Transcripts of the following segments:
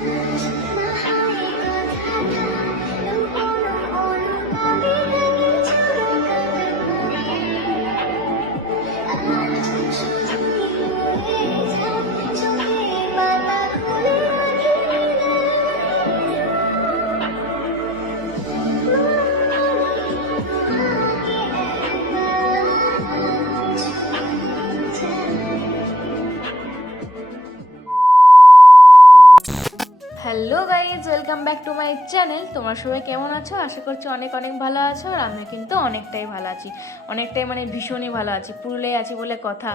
Música hello guys welcome back to my channel. তোমরা সবাই কেমন আছো? আশা করছি অনেক অনেক ভালো আছো আর আমি কিন্তু অনেকটাই ভালো আছি। অনেকটাই মানে ভীষণই ভালো আছি, পুরুলিয়ায় আছি বলে কথা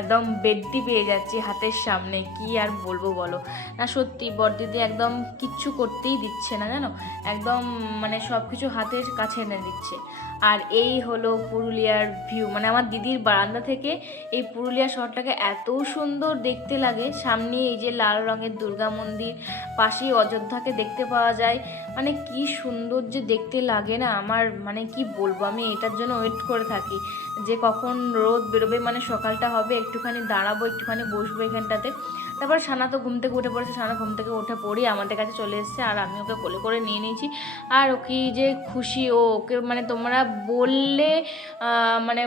একদম বেডটি পেয়ে যাচ্ছি হাতের সামনে। কি আর বলব বলো? না, সত্যি বড়দিদি একদম কিচ্ছু করতেই দিচ্ছে না, জানো? একদম মানে সব কিছু হাতের কাছে এনে দিচ্ছে। আর এই হলো পুরুলিয়ার ভিউ মানে আমার দিদির বারান্দা থেকে এই পুরুলিয়া শহরটাকে এত সুন্দর দেখতে লাগে। সামনে এই যে লাল রঙের দুর্গা মন্দির, পাশেই অযোধ্যাকে দেখতে পাওয়া যায়। মানে কি সুন্দর যে দেখতে লাগে না আমার মানে কি বলব? আমি এটার জন্য ওয়েট করে থাকি। যে কখন রোদ বেরোবে মানে সকালটা হবে, একটুখানি দাঁড়াবো, একটুখানি বসবো এখানটাতে। তারপর সানা তো ঘুম থেকে উঠে পড়েছে সানা ঘুম থেকে উঠে পড়ি আমাদের কাছে চলে এসছে, আর আমি ওকে কোলে করে নিয়ে নিয়েছি। আর ও কি যে খুশি, ও ওকে মানে তোমরা বললে মানে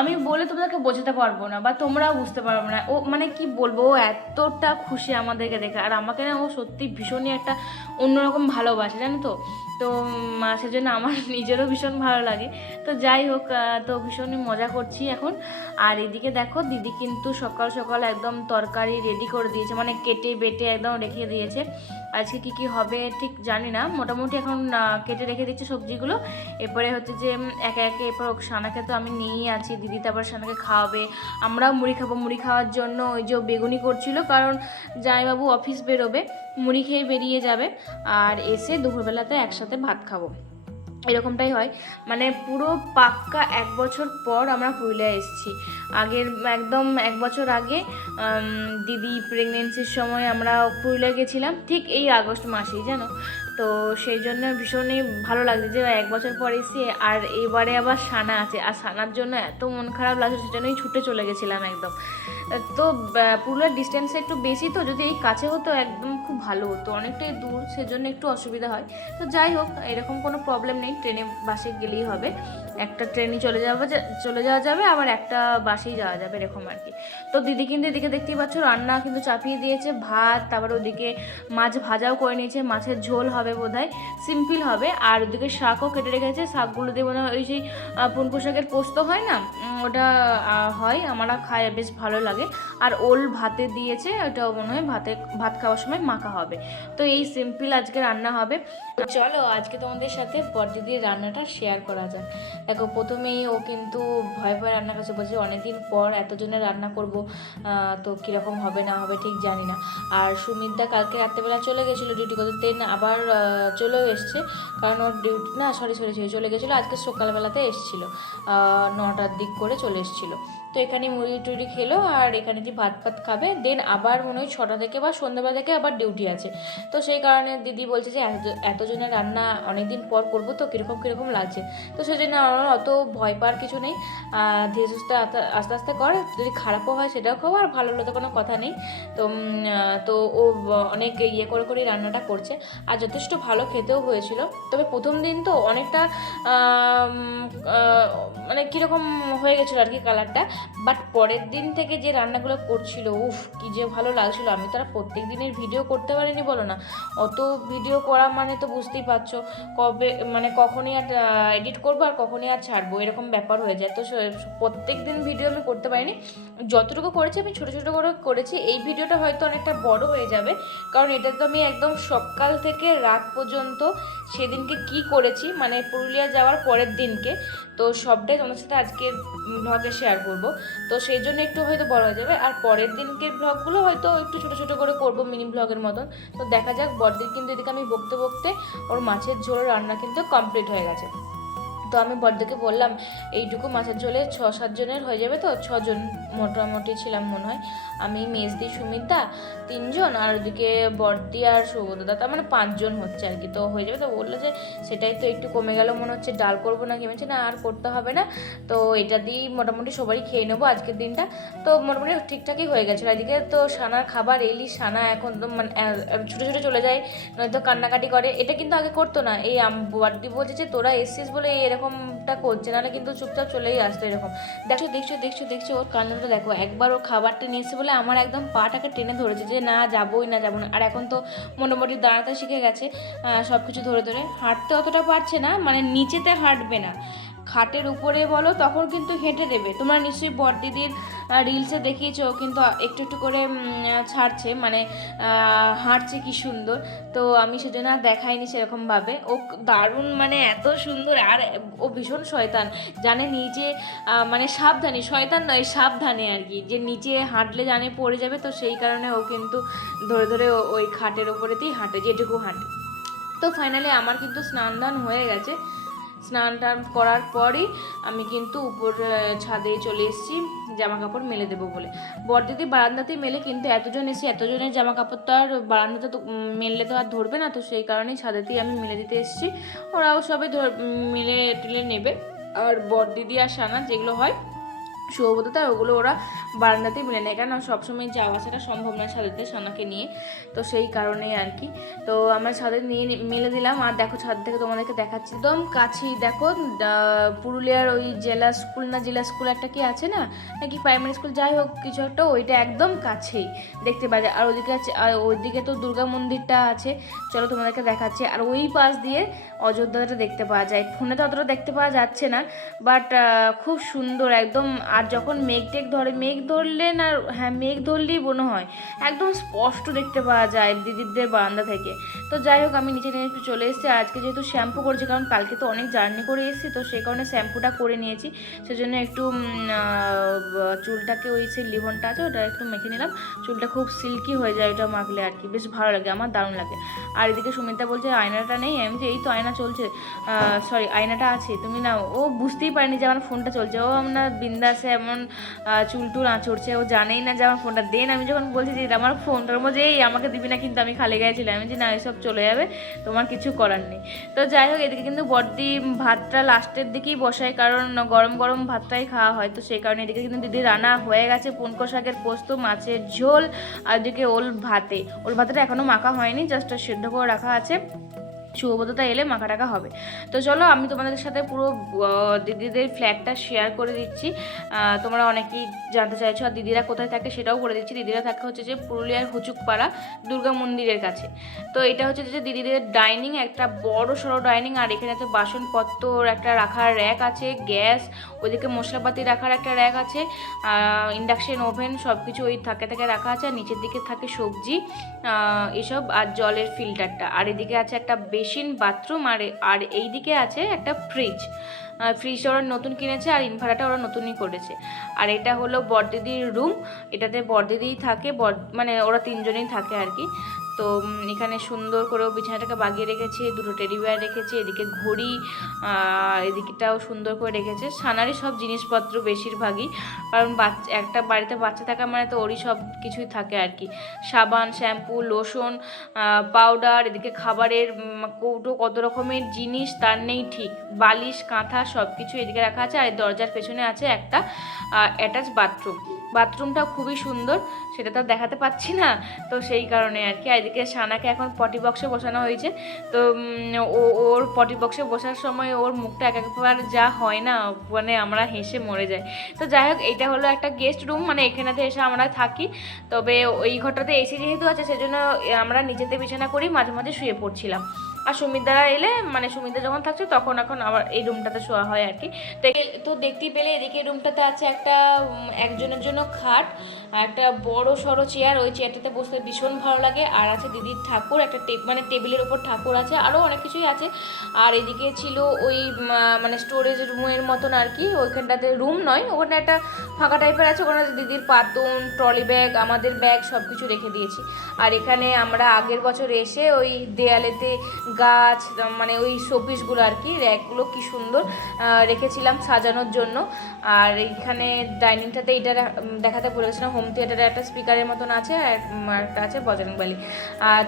আমি বলে তোমাদেরকে বোঝাতে পারব না, বা তোমরাও বুঝতে পারবে না। ও মানে কি বলব, ও এতটা খুশি আমাদেরকে দেখে, আর আমাকে না ও সত্যি ভীষণই একটা অন্যরকম ভালোবাসে, জানো তো? তো সেজন্য আমার নিজেরও ভীষণ ভালো লাগে। তো যাই হোক তো ভীষণই মজা করছি এখন। আর এদিকে দেখো, দিদি কিন্তু সকাল সকাল একদম তরকারি রেডি করে দিয়েছে মানে কেটে বেটে একদম রেখে দিয়েছে। আজকে কি কি হবে ঠিক জানি না। মোটামুটি এখন কেটে রেখে দিচ্ছে সবজিগুলো। এরপরে হচ্ছে যে একে একে এরপর সানাকে তো আমি নিয়েই আছি। দিদি তারপর সানাকে খাওয়াবে। আমরাও মুড়ি খাব মুড়ি খাওয়ার জন্য ওই যে বেগুনি করছিল। কারণ জামাইবাবু অফিস বেরোবে, মুড়ি খেয়ে বেরিয়ে যাবে। আর এসে দুপুরবেলাতে একসাথে ভাত খাব। এরকমটাই হয়। মানে পুরো পাক্কা এক বছর পর আমরা পুরুলিয়া এসেছি। আগের একদম এক বছর আগে দিদি প্রেগনেন্সির সময় আমরা পুরুলিয়া গেছিলাম। ঠিক এই আগস্ট মাসেই, জানো? তো সেই জন্য ভীষণই ভালো লাগছে যে এক বছর পর এসে আর এবারে আবার সানা আছে। আর সানার জন্য এত মন খারাপ লাগছে সেজন্যই ছুটে চলে গেছিলাম একদম। তো পুরুলিয়ার ডিস্টেন্সটা একটু বেশি তো, যদি এই কাছে হতো একদম খুব ভালো হতো। অনেকটাই দূর, সেজন্য একটু অসুবিধা হয়। তো যাই হোক, এরকম কোনো প্রবলেম নেই, ট্রেনে বাসে গেলেই হবে। একটা ট্রেনে চলে যাওয়া চলে যাওয়া যাবে, আবার একটা বাসেই যাওয়া যাবে, এরকম আর কি। তো দিদি কিন্তু এদিকে দেখতেই পাচ্ছ, রান্না কিন্তু চাপিয়ে দিয়েছে, ভাত, তারপর ওদিকে মাছ ভাজাও করে নিয়েছে, মাছের ঝোল হবে। বোধহয়। সিম্পল হবে। আর ওদিকে শাকও কেটে রেখেছে। শাকগুলো দিয়ে মনে হয় ওই যে পুনকো শাকের পোস্ত হয় না? ওটা হয়। আমরা খাই বেশ ভালো লাগে। আর ওল ভাতে দিয়েছে। ওটাও মনে হয় ভাতে, ভাত খাওয়ার সময় মাখা হবে। তো এই সিম্পল আজকে রান্না হবে। চলো, আজকে তোমাদের সাথে বড়দিদির রান্নাটা শেয়ার করা যাক। দেখো, প্রথমেই ও কিন্তু ভয় ভয় রান্না করছে। বলছে, অনেকদিন পর এতজনের রান্না করব। তো কীরকম হবে না হবে ঠিক জানি না। আর সুমিতদা কালকে রাত্রেবেলা চলে গেছিল ডিউটি করতে। আবার চলেও এসছে। কারণ ওর ডিউটি না সরি সরি সরি চলে গেছিল। আজকে সকালবেলাতে এসছিলো। নটার দিক করে চলে এসেছিল। তো এখানে মুড়ি টুড়ি খেলো আর এখানে যে ভাত ফাত খাবে। দেন আবার মনে হয় ছটা থেকে বা সন্ধ্যাবেলা থেকে আবার ডিউটি আছে। তো সেই কারণে দিদি বলছে যে এত- এতজনের রান্না অনেকদিন পর করব তো কীরকম কীরকম লাগছে। তো সেই জন্য আমার অত ভয় পাওয়ার কিছু নেই। ধীরে সুস্থে আস্তে আস্তে করে। যদি খারাপও হয় সেটাও খাব আর ভালো হলে তো কোনো কথা নেই। তো তো ও অনেক ইয়ে করে করে রান্নাটা করছে। আর যথেষ্ট ভালো খেতেও হয়েছিল। তবে প্রথম দিন তো অনেকটা মানে কীরকম হয়ে গেছিল আর কি কালারটা বাট পরের দিন থেকে যে রান্নাগুলো করছিল, উফ, কি যে ভালো লাগছিল। আমি তো আর প্রত্যেক দিনের ভিডিও করতে পারিনি, বলো না। অত ভিডিও করা মানে তো বুঝতেই পারছ, কবে মানে কখনই আর এডিট করব আর কখনই আর ছাড়বো, এরকম ব্যাপার হয়ে যায়। তো প্রত্যেক দিন ভিডিও আমি করতে পারিনি। যতটুকু করেছি, আমি ছোটো ছোটো করে করেছি। এই ভিডিওটা হয়তো অনেকটা বড় হয়ে যাবে, কারণ এটা তো আমি একদম সকাল থেকে রাত পর্যন্ত সেদিনকে কি করেছি মানে পুরুলিয়া যাওয়ার পরের দিনকে, তো সবটাই তোমার সাথে আজকের ব্লগে শেয়ার করব। তো সেই জন্য একটু হয়তো বড় হয়ে যাবে। আর পরের দিনকের ব্লগগুলো হয়তো একটু ছোটো ছোটো করে করব মিনি ব্লগের মতন। তো দেখা যাক, বড়দিন কিন্তু এদিকে আমি বকতে বকতে ওর মাছের ঝোল রান্না কিন্তু কমপ্লিট হয়ে গেছে। তো আমি বড়দিকে বললাম, এইটুকু মাছের ঝোলে ছ সাতজনের হয়ে যাবে তো? ছজন মোটামুটি ছিলাম মনে হয়। আমি, মেজদি, সুমিতা তিনজন আর ওদিকে বর্দি আর সৌগতদা, তার মানে পাঁচজন হচ্ছে আর কি। তো হয়ে যাবে তো? বলল যে, সেটাই তো একটু কমে গেল, মনে হচ্ছে ডাল করব না কি? না, আর করতে হবে না। তো এটা দিয়েই মোটামুটি সবারই খেয়ে নেব আজকের দিনটা। তো মোটামুটি ঠিকঠাকই হয়ে গেছিল। এদিকে তো সানার খাবার, এলি, সানা এখন তো মানে ছুটে ছুটে চলে যায়, নয়তো কান্নাকাটি করে। এটা কিন্তু আগে করতো না। এই বর্দি বলছে যে, তোরা এসছিস বলে এই এরকমটা করছে, নাহলে কিন্তু চুপচাপ চলেই আসতো এরকম। দেখো দেখছ দেখছ দেখছ, ওর কান্নাটা দেখো, একবার ও খাবারটা নিয়েছে বলে আমার একদম পাটাকে টেনে ধরেছে যে, না, যাবোই না, যাব না। আর এখন তো মোটামুটি দাঁড়াতে শিখে গেছে সব কিছু ধরে ধরে। হাঁটতে অতটা পারছে না মানে নিচেতে হাঁটবে না। খাটের উপরে বলো, তখন কিন্তু হেঁটে দেবে তোমরা নিশ্চয়ই বড়দিদির রিলসে দেখিয়েছো কিন্তু একটু একটু করে ছাড়ছে মানে হাঁটছে কি সুন্দর। তো আমি সেজন্য আর দেখাইনি সেরকমভাবে ও দারুণ মানে এত সুন্দর, আর ও ভীষণ শয়তান। জানে নিজে মানে সাবধানে, শয়তান নয়, সাবধানে আর কি। যে নিচে হাঁটলে জানে পড়ে যাবে, তো সেই কারণে ও কিন্তু ধরে ধরে ওই খাটের ওপরেতেই হাঁটে, যেটুকু হাঁটে। তো ফাইনালি আমার কিন্তু স্নান দান হয়ে গেছে। স্নান টান করার পরই আমি কিন্তু উপর ছাদে চলে এসেছি জামা কাপড় মেলে দেবো বলে। বরদিদি বারান্দাতেই মেলে, কিন্তু এতজন এসে এতজনের জামা কাপড় তো আর বারান্দাতে তো মেললে তো আর ধরবে না, তো সেই কারণেই ছাদেতেই আমি মেলে দিতে এসেছি। ওরাও সবে মিলে টিলে নেবে। আর বরদিদি আর সানা যেগুলো হয় সৌবততা ওগুলো ওরা বারান্দাতেই মিলে নেয়। কেন সবসময় যাওয়া আসাটা সম্ভব নয় ছাদেতে সানাকে নিয়ে। তো সেই কারণেই আর কি। তো আমরা ছাদে নিয়ে মেলে দিলাম। আর দেখো, ছাদ থেকে তোমাদেরকে দেখাচ্ছি। একদম কাছেই দেখো পুরুলিয়ার ওই জেলা স্কুল না, জেলা স্কুল একটা কি আছে না? নাকি প্রাইমারি স্কুল যাই হোক, কিছু একটা, ওইটা একদম কাছেই। দেখতে যায় আর ওইদিকে আছে, আর ওইদিকে তো দুর্গা মন্দিরটা আছে। চলো তোমাদেরকে দেখাচ্ছি। আর ওই পাশ দিয়ে অযোধ্যাটা দেখতে পাওয়া যায়। ফোনে তো অতটা দেখতে পাওয়া যাচ্ছে না, বাট খুব সুন্দর, একদম আর যখন মেঘ টেঘ ধরে, মেঘ ধরলে না হ্যাঁ মেঘ ধরলেই মনে হয়, একদম স্পষ্ট দেখতে পাওয়া যায় দিদিদের বারান্দা থেকে। তো যাই হোক, আমি নিচে নিয়ে একটু চলে এসেছি। আজকে যেহেতু শ্যাম্পু করেছি, কারণ কালকে তো অনেক জার্নি করে এসেছি, তো সেই কারণে শ্যাম্পুটা করে নিয়েছি। সেজন্য একটু চুলটাকে ওই সে লিভনটা আছে, ওটা একটু মেখে নিলাম। চুলটা খুব সিল্কি হয়ে যায়, ওটা মাখলে আর কি। বেশ ভালো লাগে, আমার দারুণ লাগে। আর এদিকে সুমিতা বলছে, আয়নাটা নেই? আমি যে এই তো আয়না চলছে। সরি আয়নাটা আছে, তুমি না ও বুঝতেই পারেনি যে আমার ফোনটা চলছে। ও আমরা বিন্দাসে এমন আহ, চুল টুল আঁচড়ছে ও জানেই না যে আমার ফোনটা। দেন আমি যখন বলছি যে আমার ফোন তোর মধ্যে এই আমাকে দিবি না কিন্তু আমি খালি গেছিলাম আমি যে না এসব চলে যাবে তোমার কিছু করার নেই। তো যাই হোক এদিকে কিন্তু বড়দি ভাতটা লাস্টের দিকেই বসায় কারণ গরম গরম ভাতটাই খাওয়া হয়। তো সেই কারণে এদিকে কিন্তু দিদি রান্না হয়ে গেছে পুনকো শাকের পোস্ত মাছের ঝোল আর এদিকে ওল ভাতে। ওল ভাতটা এখনও মাখা হয়নি জাস্ট সেদ্ধ করে রাখা আছে। শুভবোধতা এলে মাখা টাকা হবে। তো চলো, আমি তোমাদের সাথে পুরো দিদিদের ফ্ল্যাটটা শেয়ার করে দিচ্ছি। তোমরা অনেকেই জানতে চাইছো, আর দিদিরা কোথায় থাকে সেটাও করে দিচ্ছি। দিদিরা থাকে হচ্ছে যে পুরুলিয়ার হুচুকপাড়া দুর্গা মন্দিরের কাছে। তো এটা হচ্ছে যে দিদিদের ডাইনিং একটা বড় সড়ো ডাইনিং আর এখানে আছে বাসনপত্র একটা রাখার র্যাক আছে, গ্যাস, ওইদিকে মশলাপাতি রাখার একটা র্যাক আছে ইন্ডাকশন ওভেন সব কিছু ওই থাকে থাকে রাখা আছে, আর নিচের দিকে থাকে সবজি এসব, আর জলের ফিল্টারটা আর এদিকে আছে একটা বেসিন বাথরুম আর আর এই দিকে আছে একটা ফ্রিজ ফ্রিজ ওরা নতুন কিনেছে আর ইনভার্টারটা ওরা নতুনই করেছে। আর এটা হলো বড়দিদির রুম এটাতে বড়দিদিই থাকে, বড় মানে ওরা তিনজনেই থাকে আর কি। তো এখানে সুন্দর করেও বিছানাটাকে বাগিয়ে রেখেছে, দুটো টেডি বিয়ার রেখেছে, এদিকে ঘড়ি এদিকটাও সুন্দর করে রেখেছে। সানারই সব জিনিসপত্র বেশিরভাগই, কারণ বাচ্চা একটা বাড়িতে বাচ্চা থাকা মানে তো ওরই সব কিছুই থাকে আর কি। সাবান, শ্যাম্পু, লোশন পাউডার এদিকে খাবারের কৌটো, কত রকমের জিনিস তার নেই ঠিক। বালিশ, কাঁথা সব কিছু এদিকে রাখা আছে, আর দরজার পেছনে আছে একটা অ্যাটাচ বাথরুম বাথরুমটা খুবই সুন্দর, সেটা তো দেখাতে পাচ্ছি না। তো সেই কারণে আর কি। এদিকে সানাকে এখন পটি বক্সে বসানো হয়েছে। তো ও, ওর পটি বক্সে বসার সময় ওর মুখটা এক একবার যা হয় না মানে আমরা হেসে মরে যাই। তো যাই হোক এইটা হলো একটা গেস্ট রুম মানে এখানেতে এসে আমরা থাকি। তবে ওই ঘরটাতে এসি যেহেতু আছে, সেজন্য আমরা নিজেতে বিছানা করি মাঝে মাঝে শুয়ে পড়ছিলাম। আর সুমিতারা এলে মানে সুমিতা যখন থাকছে, তখন এখন আবার এই রুমটাতে শোয়া হয় আর কি। তো এ- তো দেখতেই পেলে এদিকে রুমটাতে আছে একটা একজনের জন্য খাট একটা বড় সড়ো চেয়ার ওই চেয়ারটাতে বসতে ভীষণ ভালো লাগে। আর আছে দিদির ঠাকুর, একটা মানে টেবিলের ওপর ঠাকুর আছে আরও অনেক কিছুই আছে। আর এদিকে ছিল ওই মানে স্টোরেজ রুমের মতন আর কি। ওইখানটাতে রুম নয়, ওখানে একটা ফাঁকা টাইপের আছে, ওখানে দিদির পাতুন ট্রলি ব্যাগ আমাদের ব্যাগ সব কিছু রেখে দিয়েছি। আর এখানে আমরা আগের বছর এসে ওই দেয়ালেতে গাছ মানে ওই শোপিসগুলো আর কি, র্যাকগুলো কি সুন্দর রেখেছিলাম সাজানোর জন্য। আর এইখানে ডাইনিংটাতে এটা দেখাতে ভুলে গেছিলাম হোম থিয়েটারে একটা স্পিকারের মতন আছে আর একটা আছে বজরংবালি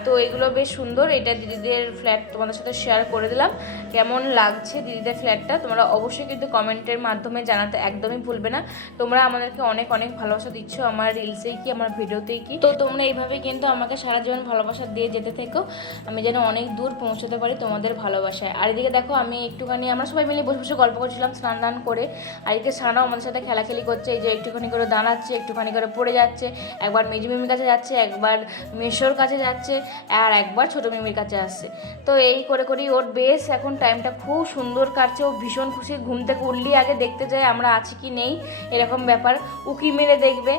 তো এগুলো বেশ সুন্দর, এটা দিদিদের ফ্ল্যাট তোমাদের সাথে শেয়ার করে দিলাম। কেমন লাগছে দিদিদের ফ্ল্যাটটা তোমরা অবশ্যই কিন্তু কমেন্টের মাধ্যমে জানাতে একদমই ভুলবে না। তোমরা আমাদেরকে অনেক অনেক ভালোবাসা দিচ্ছ, আমার রিলসেই কি, আমার ভিডিওতেই কি। তো তোমরা এইভাবে কিন্তু আমাকে সারা জীবন ভালোবাসা দিয়ে যেতে থেকো। আমি যেন অনেক দূর পৌঁছতে পারি তোমাদের ভালোবাসায়। আর এদিকে দেখো, আমি একটুখানি, আমরা সবাই মিলে বসে বসে গল্প করছিলাম, স্নান দান করে। আর এদিকে সানাও আমাদের সাথে খেলাখেলি করছে, এই যে একটুখানি করে দাঁড়াচ্ছে, একটুখানি করে পড়ে যাচ্ছে, একবার মেজি মিমির কাছে যাচ্ছে, একবার মেশোর কাছে যাচ্ছে, আর একবার ছোটো মিমির কাছে আসছে। তো এই করে করেই ওর বেশ এখন টাইমটা খুব সুন্দর কাটছে, ও ভীষণ খুশি, ঘুম থেকে উঠলেই আগে দেখতে যায় আমরা আছি কি নেই, এরকম ব্যাপার। উকি মেরে দেখবে।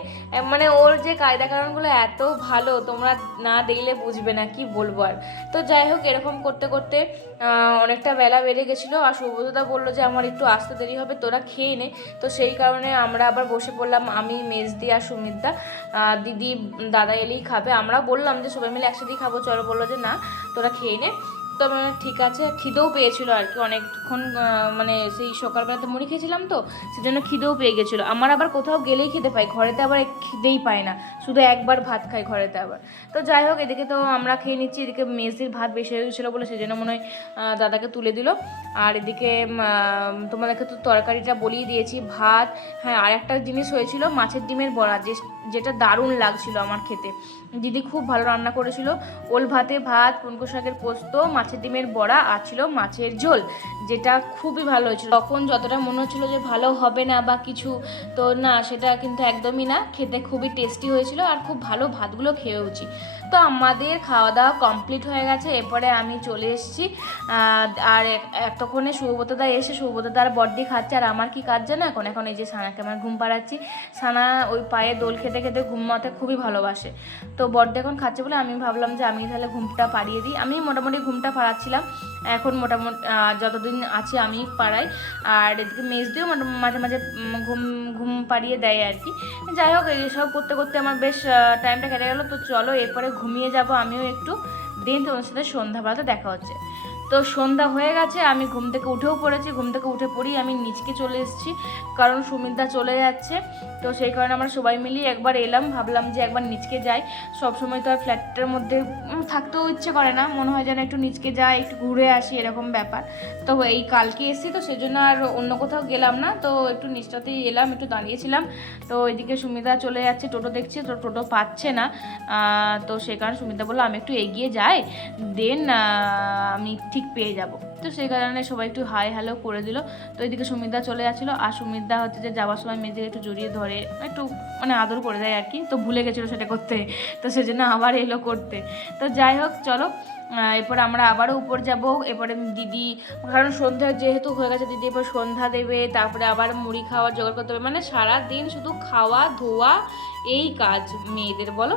মানে ওর যে কায়দা কারণগুলো এত ভালো, তোমরা না দেখলে বুঝবে না, কি বলব আর। তো যাই হোক, এরকম করতে করতে অনেকটা বেলা বেড়ে গেছিল। আর সুব্রতদা বলল যে, আমার একটু আসতে দেরি হবে, তোরা খেয়ে নে। তো সেই কারণে আমরা আবার বসে পড়লাম, আমি, মেজদি আর সুমিতদা। দিদি, দাদা এলেই খাবে। আমরা বললাম যে, সবাই মিলে একসাথেই খাব। চলো বলল যে, না, তোরা খেয়ে নে। তো বললাম, ঠিক আছে খিদেও পেয়েছিল আর কি অনেকক্ষণ মানে সেই সকালবেলাতে মুড়ি খেয়েছিলাম তো সেজন্য খিদেও পেয়ে গেছিল। আমার আবার কোথাও গেলেই খেতে পাই ঘরেতে আবার খিদেই পায় না শুধু একবার ভাত খাই ঘরেতে আবার। তো যাই হোক এদিকে তো আমরা খেয়ে নিচ্ছি এদিকে মেসির ভাত বেশি হয়ে গেছিল বলে সেজন্য মনে হয় দাদাকে তুলে দিল। আর এদিকে তোমাদেরকে তো তরকারিটা বলিয়ে দিয়েছি ভাত হ্যাঁ আর একটা জিনিস হয়েছিল মাছের ডিমের বড়া যে যেটা দারুণ লাগছিল আমার খেতে। দিদি খুব ভালো রান্না করেছিল ওল ভাতে ভাত পুনকো শাকের পোস্ত মাছের ডিমের বড়া আর ছিল মাছের ঝোল, যেটা খুবই ভালো হয়েছিল। তখন যতটা মনে হচ্ছিল যে ভালো হবে না বা কিছু, তো না, সেটা কিন্তু একদমই না। খেতে খুবই টেস্টি হয়েছিল আর খুব ভালো ভাতগুলো খেয়েওছি। তো আমাদের খাওয়া দাওয়া কমপ্লিট হয়ে গেছে। এরপরে আমি চলে এসেছি। আর এতক্ষণে সৌবতদা এসে আর বড্ডি খাচ্ছে। আর আমার কি কাজ জানো এখন? এখন এই যে সানাকে আমার ঘুম পাড়াচ্ছি। সানা ওই পায়ে দোল খেতে খেতে ঘুমাতে খুবই ভালোবাসে। তো বড্ডি এখন খাচ্ছে বলে আমি ভাবলাম যে আমি তাহলে ঘুমটা পাড়িয়ে দিই। আমি মোটামুটি ঘুমটা পাড়াচ্ছিলাম। এখন মোটামুটি যতদিন আছে আমি পাড়াই। আর এদিকে মেজ দিয়েও মাঝে মাঝে ঘুম ঘুম পাড়িয়ে দেয় আর কি। যাই হোক এইসব করতে করতে আমার বেশ টাইমটা কেটে গেলো। তো চলো, এরপরে ঘুমিয়ে যাব আমিও একটু। দিন তোমার সাথে সন্ধ্যাবেলাতে দেখা হচ্ছে। তো সন্ধ্যা হয়ে গেছে, আমি ঘুম থেকে উঠেও পড়েছি, ঘুম থেকে উঠে পড়ি, আমি নিচকে চলে এসেছি, কারণ সুমিতদা চলে যাচ্ছে, তো সেই কারণে আমরা সবাই মিলিয়ে একবার এলাম, ভাবলাম যে একবার নিচকে যাই, সবসময় তো আর ফ্ল্যাটটার মধ্যে থাকতেও ইচ্ছে করে না, মনে হয় যেন একটু নিচকে যাই, একটু ঘুরে আসি, এরকম ব্যাপার, তো এই কালকে এসেছি তো সেই জন্য আর অন্য কোথাও গেলাম না, তো একটু নিচটাতেই এলাম, একটু দাঁড়িয়েছিলাম, তো এদিকে সুমিতা চলে যাচ্ছে, টোটো দেখছে, তো টোটো পাচ্ছে না তো সেই কারণে সুমিতা বলল, আমি একটু এগিয়ে যাই, দেন আমি ঠিক পেয়ে যাব। তো সেই কারণে সবাই একটু হাই হ্যালো করে দিল। তো এদিকে সুমিতা চলে যাচ্ছিল। আর সুমিতা হচ্ছে যে যাওয়ার সময় মেয়েদের একটু জড়িয়ে ধরে, একটু মানে আদর করে দেয় আর কি তো ভুলে গেছিল সেটা করতে। তো সেজন্য আবার এলো করতে। তো যাই হোক, চলো। এরপর আমরা আবারও উপর যাব। এরপরে দিদি, কারণ সন্ধ্যা যেহেতু হয়ে গেছে, দিদি এরপর সন্ধ্যা দেবে। তারপরে আবার মুড়ি খাওয়ার জোগাড় করতে হবে। মানে সারা দিন শুধু খাওয়া, ধোয়া, এই কাজ মেয়েদের, বলো?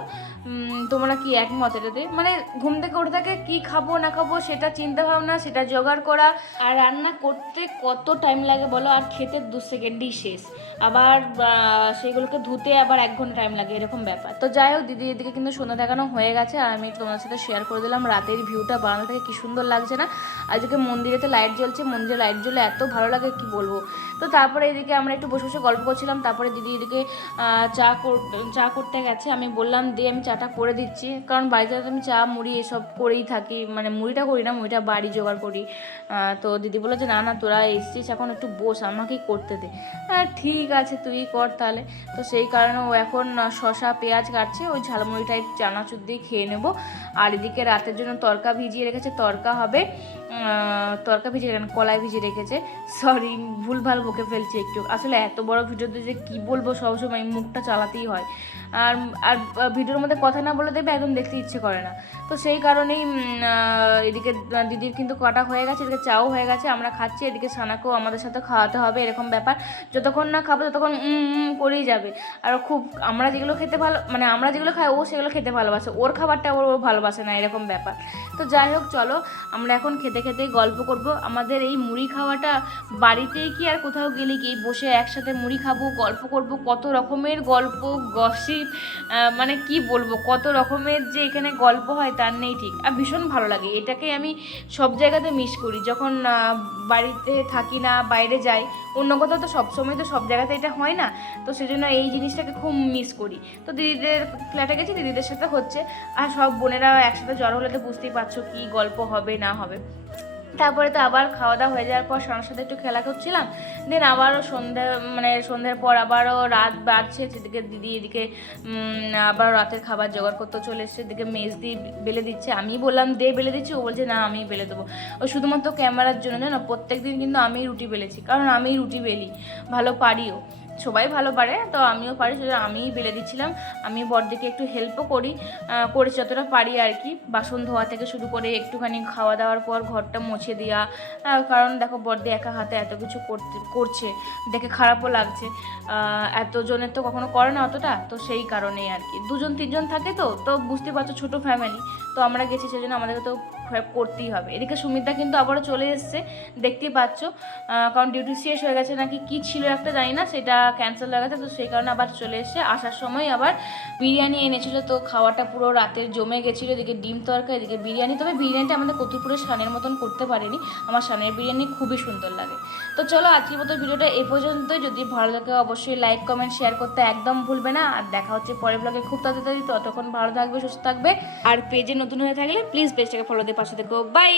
তোমরা কি একমত এটাতে? মানে ঘুম থেকে উঠে থাকে কি খাব, না খাব, সেটা চিন্তা ভাবনা, সেটা জোগাড় করা, আর রান্না করতে কত টাইম লাগে বলো? আর খেতে দু সেকেন্ডই শেষ। আবার সেগুলোকে ধুতে আবার এক ঘণ্টা টাইম লাগে, এরকম ব্যাপার। তো যাই হোক, দিদি এদিকে কিন্তু সন্ধ্যা দেখানো হয়ে গেছে, আর আমি তোমার সাথে শেয়ার করে দিলাম রাতের ভিউটা বানানো থেকে কি সুন্দর লাগছে না? আজকে মন্দিরেতে লাইট জ্বলছে, মন্দিরে লাইট জ্বলে এত ভালো লাগে, কি বলব? তো তারপরে এদিকে আমরা একটু বসে বসে গল্প করছিলাম, তারপরে দিদি এদিকে চা চা করতে গেছে, আমি বললাম দিয়ে আমি চাটা করে দিচ্ছি। কারণ বাড়িতে তো আমি চা, মুড়ি এসব করেই থাকি। মানে মুড়িটা করি না, মুড়িটা বাড়ি জোগাড় করি। তো দিদি বলল যে না না, তোরা এসছিস, এখন একটু বস, আমাকেই করতে দে। হ্যাঁ ঠিক আছে, তুই কর তাহলে। তো সেই কারণে ও এখন শশা পেঁয়াজ কাটছে। ওই ঝালমুড়িটাই, চানাচুর দিয়ে খেয়ে নেব। আর এদিকে রাতের জন্য তরকা ভিজিয়ে রেখেছে, তরকা হবে। তরকা ভিজিয়ে রেখে কলাই ভিজে রেখেছে। সরি ভুলভাল বকে ফেলছি একটু। আসলে এত বড় ভিডিওতে যে কি বলব সবসময় মুখটা চালাতেই হয়। আর আর ভিডিওর মধ্যে কথা না বলে দেবে, একদম দেখতে ইচ্ছে করে না। তো সেই কারণেই এদিকে দিদির কিন্তু কাটা হয়ে গেছে, এদিকে চাও হয়ে গেছে, আমরা খাচ্ছি, এদিকে সানাকেও আমাদের সাথে খাওয়াতে হবে, এরকম ব্যাপার। যতক্ষণ না খাব, ততক্ষণ করেই যাবে। আর খুব, আমরা যেগুলো খেতে ভালো মানে আমরা যেগুলো খাই, ও সেগুলো খেতে ভালোবাসে। ওর খাবারটা ওর, ও ভালোবাসে না, এরকম ব্যাপার। তো যাই হোক, চলো, আমরা এখন খেতে খেতে খেতে গল্প করব। আমাদের এই মুড়ি খাওয়াটা বাড়িতেই কি আর কোথাও গেলে কি বসে একসাথে মুড়ি খাব, গল্প করব, কত রকমের গল্প গসিপ মানে কি বলব, কত রকমের যে এখানে গল্প হয় তার নেই ঠিক। আর ভীষণ ভালো লাগে, এটাকে আমি সব জায়গাতে মিস করি। যখন বাড়িতে থাকি না, বাইরে যাই, অন্য কোথাও তো সবসময় তো সব জায়গাতে এটা হয় না, তো সেজন্য এই জিনিসটাকে খুব মিস করি। তো দিদিদের ফ্ল্যাটে গেছি, দিদিদের সাথে হচ্ছে। আর সব বোনেরা একসাথে জ্বর হলে তো বুঝতেই পারছ কী গল্প হবে, না হবে। তারপরে তো আবার খাওয়া দাওয়া হয়ে যাওয়ার পর সোনার সাথে একটু খেলা করছিলাম। দেন আবারও সন্ধ্যে মানে সন্ধ্যের পর আবারও রাত বাড়ছে সেদিকে দিদি এদিকে আবার রাতের খাবার জোগাড় করতে চলে এসছে। এদিকে মেজ দিয়ে বেলে দিচ্ছে, আমি বললাম, দে বেলে দিচ্ছি। ও বলছে, না, আমি বেলে দেবো। ও শুধুমাত্র ক্যামেরার জন্য জানো প্রত্যেক দিন কিন্তু আমি রুটি বেলেছি, কারণ আমি রুটি বেলি, ভালো পারিও। সবাই ভালো পারে, তো আমিও পারি সেজন্য আমিই বেলে দিচ্ছিলাম। আমি বড়দিকে একটু হেল্পও করি করেছি যতটা পারি আর কি। বাসন ধোয়া থেকে শুরু করে একটুখানি খাওয়া দাওয়ার পর ঘরটা মুছে দেওয়া কারণ দেখো বড়দি একা হাতে এত কিছু করতে, করছে, দেখে খারাপও লাগছে। এতজনের তো কখনো করে না অতটা, তো সেই কারণেই আর কি। দুজন, তিনজন থাকে তো তো বুঝতে পারছ ছোটো ফ্যামিলি তো আমরা গেছি সেজন্য আমাদেরকে তো করতেই হবে। এদিকে সুমিতা কিন্তু আবারও চলে এসছে, দেখতেই পাচ্ছ। কারণ ডিউটি শেষ হয়ে গেছে নাকি, কি ছিল একটা জানি না, সেটা ক্যান্সেল হয়ে গেছে, তো সেই কারণে আবার চলে এসছে। আসার সময় আবার বিরিয়ানি এনেছিল, তো খাওয়াটা পুরো রাতের জমে গেছিল। এদিকে ডিম তরকা এদিকে বিরিয়ানি। তবে বিরিয়ানিটা আমাদের কতুপুরের সানের মতন করতে পারিনি। আমার সানের বিরিয়ানি খুবই সুন্দর লাগে। তো চলো, আজকের মতো ভিডিওটা এ পর্যন্তই। যদি ভালো লাগে অবশ্যই লাইক কমেন্ট শেয়ার করতে একদম ভুলবে না। আর দেখা হচ্ছে পরের ব্লগে খুব তাড়াতাড়ি, ততক্ষণ ভালো থাকবে, সুস্থ থাকবে। আর পেজে নতুন হয়ে থাকলে প্লিজ পেজটাকে ফলো দিয়ে পাশে দেখো বাই